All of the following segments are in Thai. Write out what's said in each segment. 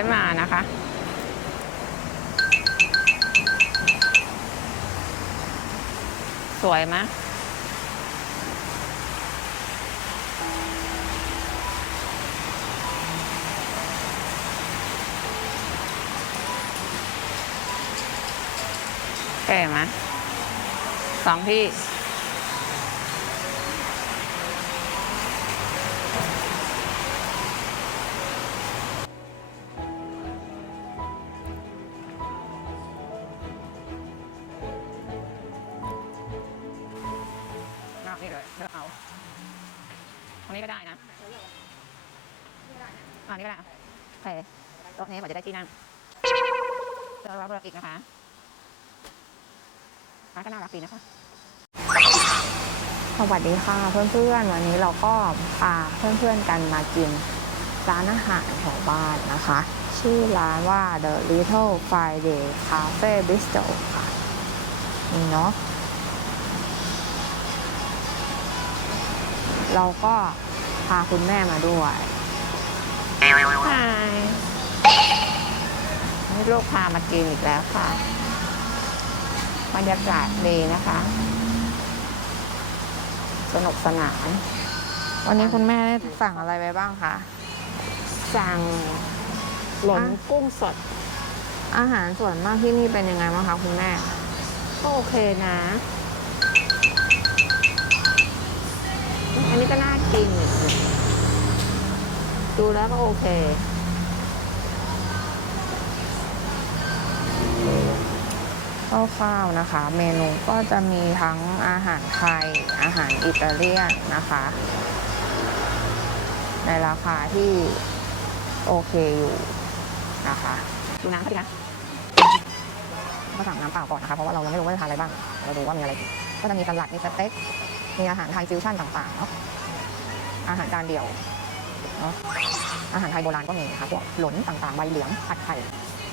ฉันมานะคะ สวยไหมแก่ไหมสองที่ นี้ก็ได้โอเคโต๊ะนี้ผมจะได้ที่นั่งเลือรับเลือกอีกนะคะร้านก็น่ารักดีนะคะสวัสดีค่ะเพื่อนๆ วันนี้เราก็พาเพื่อนๆกันมากินร้านอาหารแถวบ้านนะคะ ชื่อร้านว่า The Little Friday Cafe Bistro ค่ะนี่เนาะเราก็พาคุณแม่มาด้วย ใช่นี่ลูกพามากินอีกแล้วค่ะบรรยากาศดีนะคะ สนุกสนาน วันนี้คุณแม่ได้สั่งอะไรไปบ้างคะ สั่งหลนกุ้งสด อาหารส่วนมากที่นี่เป็นยังไงบ้างคะคุณแม่ ก็โอเคนะ อันนี้ก็น่ากิน ดูแล้วก็โอเคคร่าวๆนะคะ เมนูก็จะมีทั้งอาหารไทย อาหารอิตาเลียนนะคะ ในราคาที่โอเคอยู่นะคะดูน้ำค่ะพี่คะมาสั่งน้ำเปล่าก่อนนะคะ เพราะว่าเรายังไม่รู้ว่าจะทานอะไรบ้าง เราดูว่ามีอะไร ก็จะมีสลัด มีสเต็ก มีอาหารไทยฟิวชั่นต่างๆเนาะอาหารจานเดียวเนาะ อาหารไทยโบราณก็มีนะคะพวกหลนต่างๆ ใบเหลียงผัดไข่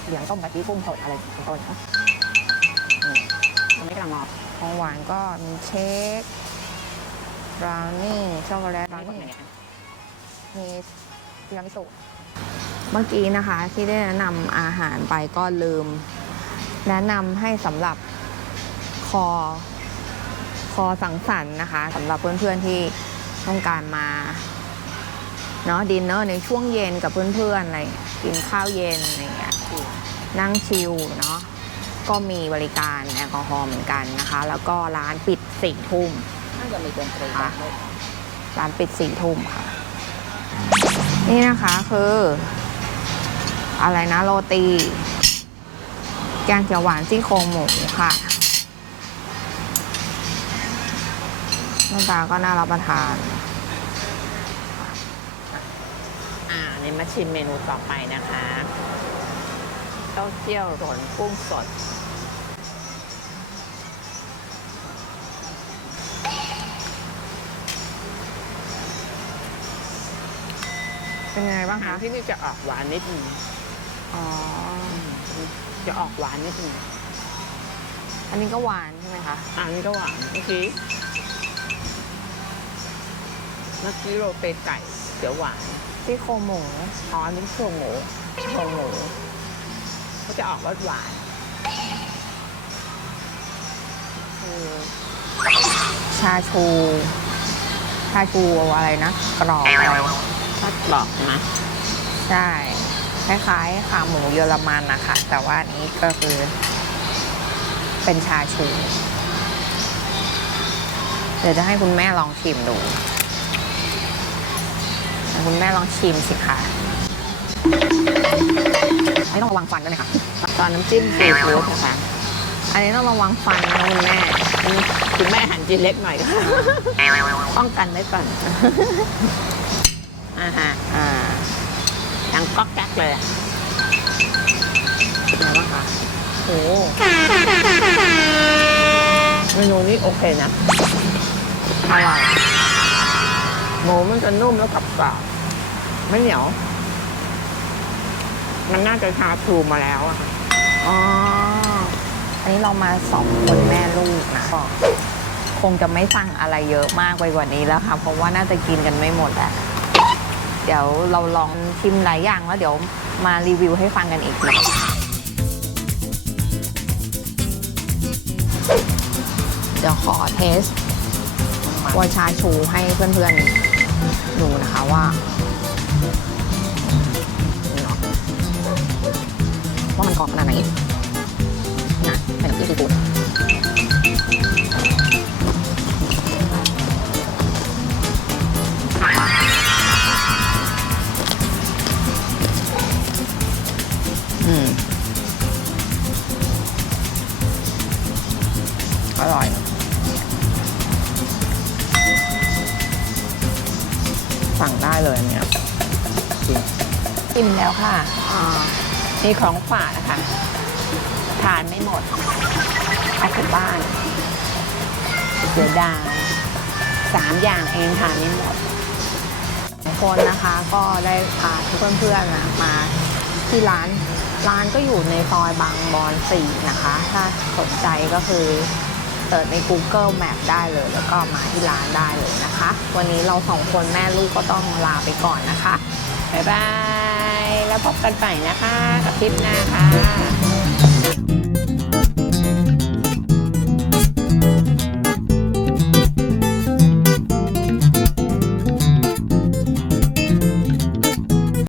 เหลียงต้มกะทิกุ้งสดอะไรเป็นต้นนะตรงนี้กำลังมองของหวานก็มีเค้กบราวนี่ช็อกโกแลตตอนนี้ผมอย่างเงี้ยมีทีรามิสุเมื่อกี้นะคะที่ได้แนะนำอาหารไปก็ลืม แนะนำให้สำหรับคอคอสังสรรค์นะคะสำหรับเพื่อนๆที่ต้องการมา เนาะดินเนอร์ในช่วงเย็นกับเพื่อนๆอะไรกินข้าวเย็นอะไรอย่างเงี้ยนั่งชิลเนาะก็มีบริการแอลกอฮอล์เหมือนกันนะคะ แล้วก็ร้านปิดสี่ทุ่มน่าจะมีดนตรีค่ะร้านปิดสี่ทุ่มค่ะ นี่นะคะคือ อะไรนะโรตีแกงเขียวหวานซี่โครงหมูค่ะหน้าตาก็น่ารับประทาน อ่าอั นนี่มาชิมเมนูต่อไปนะคะเต้าเจี้ยวหลนกุ้งสด เป็นยังไงบ้างอาหาคะรที่นี่จะออกหวานนิดนึงอ๋อ จะออกหวานนิดนึงอันนี้ก็หวานใช่ไหมคะ อันนี้ก็หวานเมื่อกี้เมื่อกี้โรตีไก่เดี๋ยวหวาน ซี่โครงหมูอ๋ออันนี้โครงหมูโครงหมูก็จะออกรสหวานคือชาชูชาชูอะไรนะกรอบอะไรทอดกรอบนะใช่คล้ายๆขาหมูเยอรมันนะคะ แต่ว่าอันนี้ก็คือเป็นชาชู เดี๋ยวจะให้คุณแม่ลองชิมดู คุณแม่ลองชิมสิคะไม่ต้องระวังฟันด้วยนะคะตอนน้ำจิ้มซีฟู้ดนะคะ อันนี้ต้องระวังฟันนะคุณแม่คุณแม่หันจีเล็กหน่อยก็ป้องกันไว้ก่อนอ่าฮะอ่าทั้งก๊อกแก๊กเลยอะเป็นไงบ้างคะโอ้เมนูนี้โอเคนะอร่อยหมูมันจะนุ่มแล้วกรอบ ไม่เหนียว มันน่าจะชาชูมาแล้วอะค่ะอ๋อ อันนี้เรามาสองคนแม่ลูกนะก็คงจะไม่สั่งอะไรเยอะมากไปกว่านี้แล้วค่ะ เพราะว่าน่าจะกินกันไม่หมดแล้วเดี๋ยวเราลองชิมหลายอย่างแล้วเดี๋ยวมารีวิวให้ฟังกันอีกทีเดี๋ยวขอเทสวัวชาชูให้เพื่อนๆดูนะคะว่า นกรอบขนาดไหนนะเป็นน้ำพริกซีฟู้ดอืมอร่อยสั่งได้เลยอันเนี่ยจริง อิ่มแล้วค่ะอ่า มีของฝากนะคะทานไม่หมดเอากลับบ้านเสียดายสามอย่างเองทานไม่หมดคนนะคะก็ได้พาทุกเพื่อนๆนะมาที่ร้านร้านก็อยู่ในซอยบางบอน4นะคะ ถ้าสนใจก็คือเสิร์ชใน Google Map ได้เลย แล้วก็มาที่ร้านได้เลยนะคะ วันนี้เราสองคนแม่ลูกก็ต้องลาไปก่อนนะคะ บ๊ายบาย แล้วพบกันใหม่นะคะ กับคลิปหน้าค่ะ